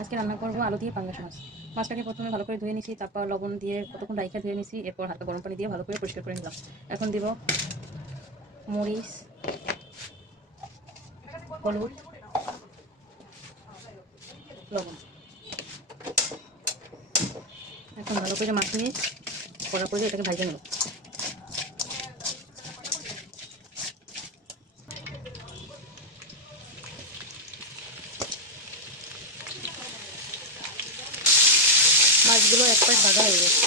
আজকে রান্না করবো আলু দিয়ে পাঙ্গাস মাছ। মাছটাকে প্রথমে ভালো করে ধুয়ে নিয়েছি, তারপর লবণ দিয়ে কতক্ষণ রাইখা ধুয়ে নিয়েছি, এরপর হালকা গরম পানি দিয়ে ভালো করে পরিষ্কার করে নিলাম। এখন দিব মরিচ, হলুদ, লবণ। এখন ভালো করে মাখিয়ে কড়া করে এটাকে ভাজে নেব। মাছগুলো এক পাশ ভাজা হয়ে গেছে,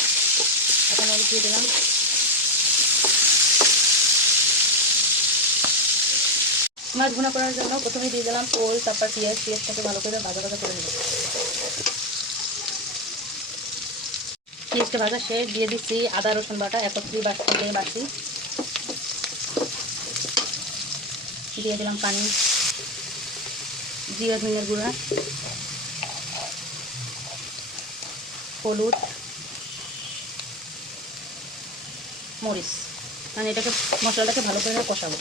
এখন আমি দিয়ে দিলাম। মাছ ভুনা করার জন্য প্রথমে দিয়ে দিলাম ওল, তারপর পেঁয়াজটাকে ভালো করে ভাজা ভাজা করে নেব। পেঁয়াজটা ভাজা শেষ, দিয়ে দিচ্ছি আদা রসুন বাটা একত্রে বাটি। দিয়ে দিলাম পানি, জিরা ধনিয়ার গুঁড়া, হলুদ, মরিচ। মানে এটাকে মশলাটাকে ভালো করে কষাবো।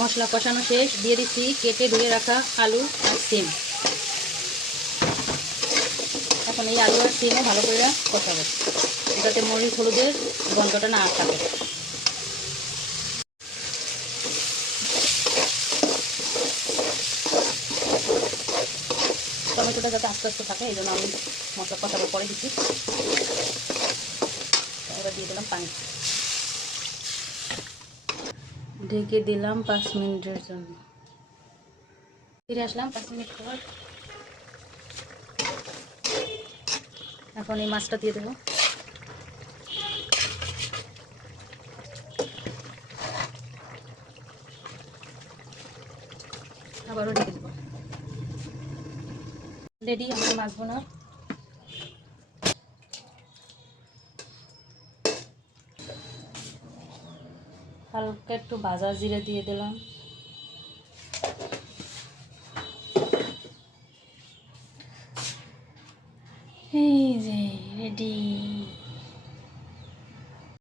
মশলা কষানো শেষ, দিয়ে দিচ্ছি কেটে ধুয়ে রাখা আলু আর সিম। এখন এই আলু আর সিমও ভালো করে কষাবো, যাতে মরিচ হলুদের গন্ধটা না থাকে। টমেটোটা যাতে আস্তে আস্তে থাকে এই জন্য আমি মশলা কষাবো পরে দিচ্ছি। এবার দিয়ে দিলাম পানি, ঢেকে দিলাম 5 মিনিটের জন্য। ফিরে আসলাম 5 মিনিট পর। এখন এই মাছটা দিয়ে দেবো। আবারও ঢেকে দেবো। রেডি আমার মাছ ভুনা। হালকা একটু ভাজা জিরে দিয়ে দিলাম। এই যে রেডি।